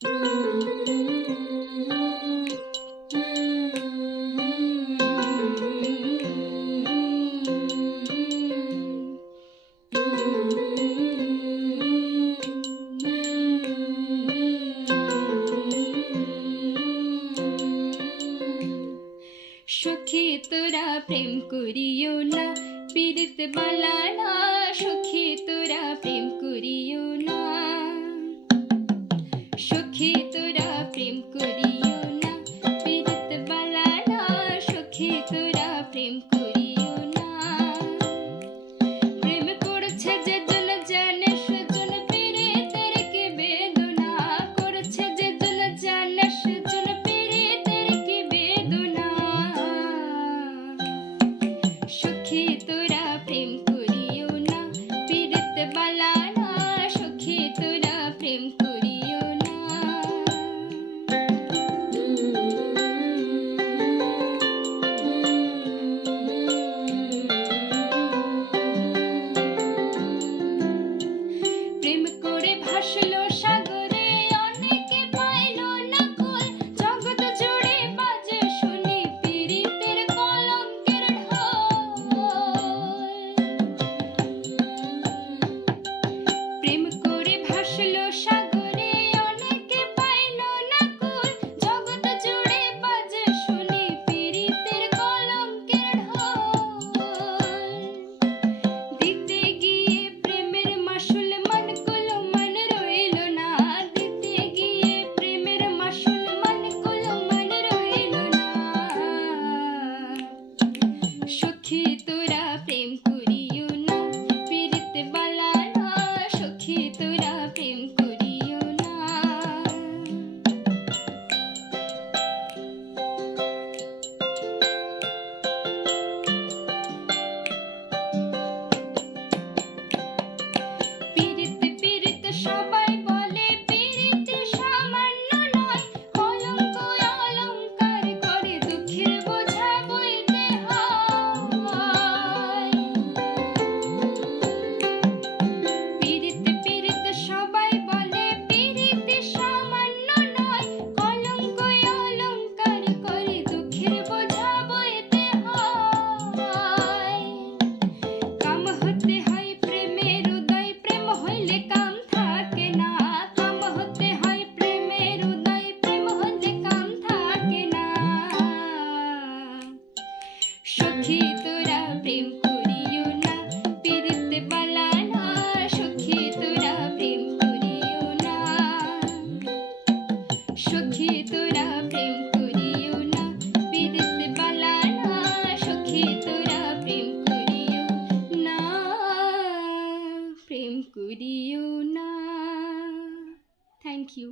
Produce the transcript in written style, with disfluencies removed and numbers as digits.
সখী তোরা প্রেম করিও না, পীড়িত বালানা। সখী তোরা প্রেম করিও না, সখী তোরা প্রেম করিও না, পীড়িত বালানা। সখী তোরা প্রেম করিও না। প্রেম করছে যে জন জানে সেজন পীড়িতের কি বেদনা। করছে যে জন জানে সেজন পীড়িতের কি বেদনা। সখী তোরা প্রেম করিও না, পীড়িত বালানা। সখী তোরা প্রেম করিও না। প্রেম করে ভাসলো সাগরে, অনেকে পাইল না কুল। জগৎ জুড়ে বাজে শুনি পীড়িতের কলঙ্কের ঢোল। প্রেম করে ভাসলো সাগরে, অনেকে পাইল না কুল। জগৎ জুড়ে বাজে শুনি পীড়িতের কলঙ্কের ঢোল। দিতে গিয়ে প্রেমের মাসুল মন কুলো মন রইল না। দিতে গিয়ে প্রেমের মাসুল মন কুলো মন রইল না। সখী তোরা প্রেম করিও না, পীড়িত বালানা। সখী তোরা প্রেম করিও না। পীড়িত পীড়িত সবাই বলে, পীড়িতে সামান্য নয়। কলঙ্ক অলঙ্কার করে দুঃখের বোঝা বইতে হয়। পীড়িত পীড়িত সবাই বলে, পীড়িতে সামান্য নয়। কলঙ্ক অলঙ্কার করে দুঃখের বোঝা বইতে হয়। কাম হতে হয় প্রেমের উদয়, প্রেম হইলে কাম থাকে না। কাম হতে হয় প্রেমের উদয়, প্রেম হইলে কাম থাকে না। সখী তোরা প্রেম করিও না, পীড়িত বালানা। সখী তোরা প্রেম করিও না, সখী তোরা প্রেম করিও না, পীড়িত বালানা। সখী তোরা প্রেম করিও না, প্রেম করিও না। Thank you.